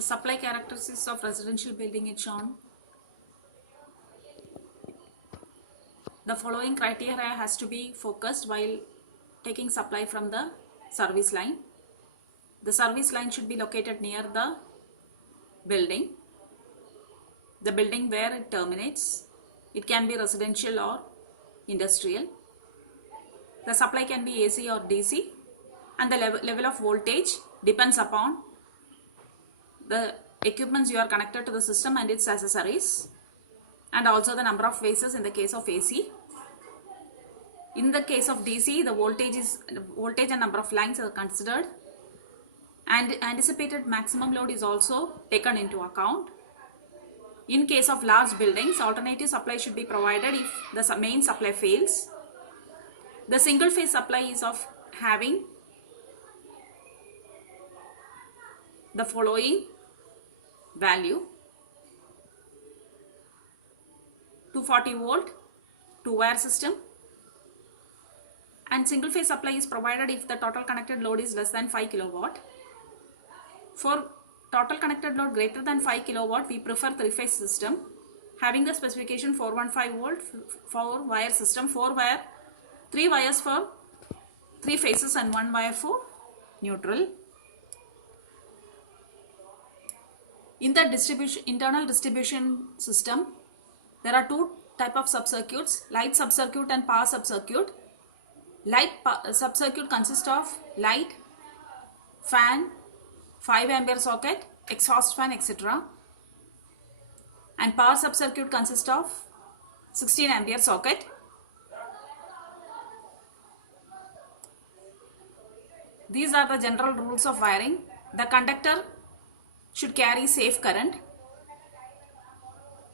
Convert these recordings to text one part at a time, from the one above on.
The supply characteristics of residential building is shown. The following criteria has to be focused while taking supply from the service line. The service line should be located near the building where it terminates. It can be residential or industrial. The supply can be AC or DC, and the level of voltage depends upon the equipments you are connected to the system and its accessories, and also the number of phases in the case of AC. In the case of DC, the voltage and number of lines are considered, and anticipated maximum load is also taken into account. In case of large buildings, alternative supply should be provided if the main supply fails. The single phase supply is of having the following value: 240 volt, 2-wire system, and single phase supply is provided if the total connected load is less than 5 kilowatt. For total connected load greater than 5 kilowatt, we prefer 3-phase system having the specification 415 volt, 4-wire system, 3 wires for 3 phases and 1 wire for neutral. In the internal distribution system, there are two type of subcircuits: light subcircuit and power subcircuit. Light subcircuit consists of light, fan, 5 ampere socket, exhaust fan, etc. And power subcircuit consists of 16 ampere socket. These are the general rules of wiring. The conductor should carry safe current.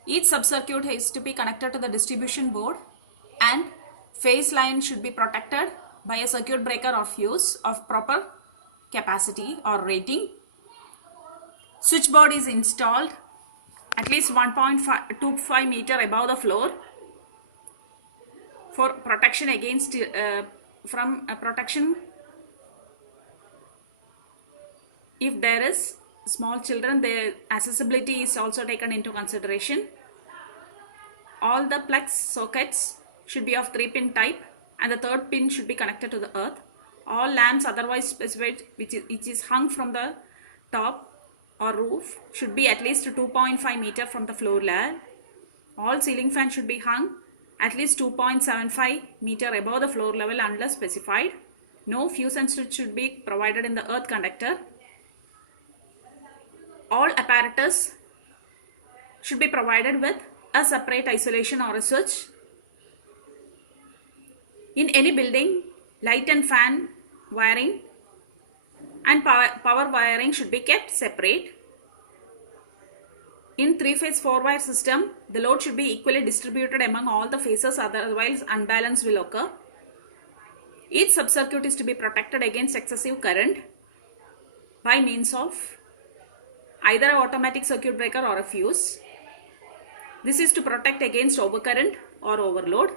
Each subcircuit has to be connected to the distribution board, and phase line should be protected by a circuit breaker or fuse of proper capacity or rating. Switchboard is installed at least 1.25 meter above the floor for protection against protection if there is small children. Their accessibility is also taken into consideration. All the plugs sockets should be of 3-pin type, and the 3rd pin should be connected to the earth. All lamps otherwise specified which is hung from the top or roof should be at least 2.5 meter from the floor level. All ceiling fans should be hung at least 2.75 meter above the floor level unless specified. No fuse and switch should be provided in the earth conductor. All apparatus should be provided with a separate isolation or a switch. In any building, light and fan wiring and power wiring should be kept separate. In 3-phase 4-wire system, the load should be equally distributed among all the phases, otherwise unbalance will occur. Each subcircuit is to be protected against excessive current by means of either an automatic circuit breaker or a fuse. This is to protect against overcurrent or overload.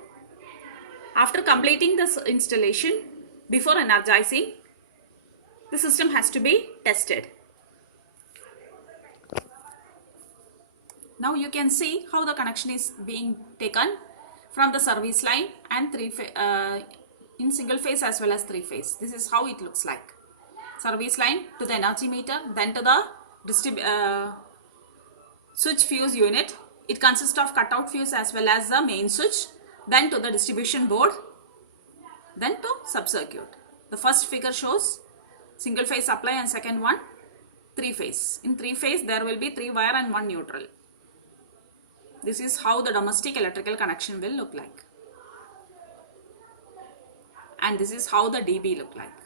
After completing this installation, before energizing, the system has to be tested. Now you can see how the connection is being taken from the service line and in single phase as well as 3-phase. This is how it looks like. Service line to the energy meter, then to the switch fuse unit. It consists of cutout fuse as well as the main switch, then to the distribution board, then to subcircuit. The first figure shows single phase supply and second one 3-phase. In 3-phase there will be 3 wire and 1 neutral. This is how the domestic electrical connection will look like, and this is how the DB look like.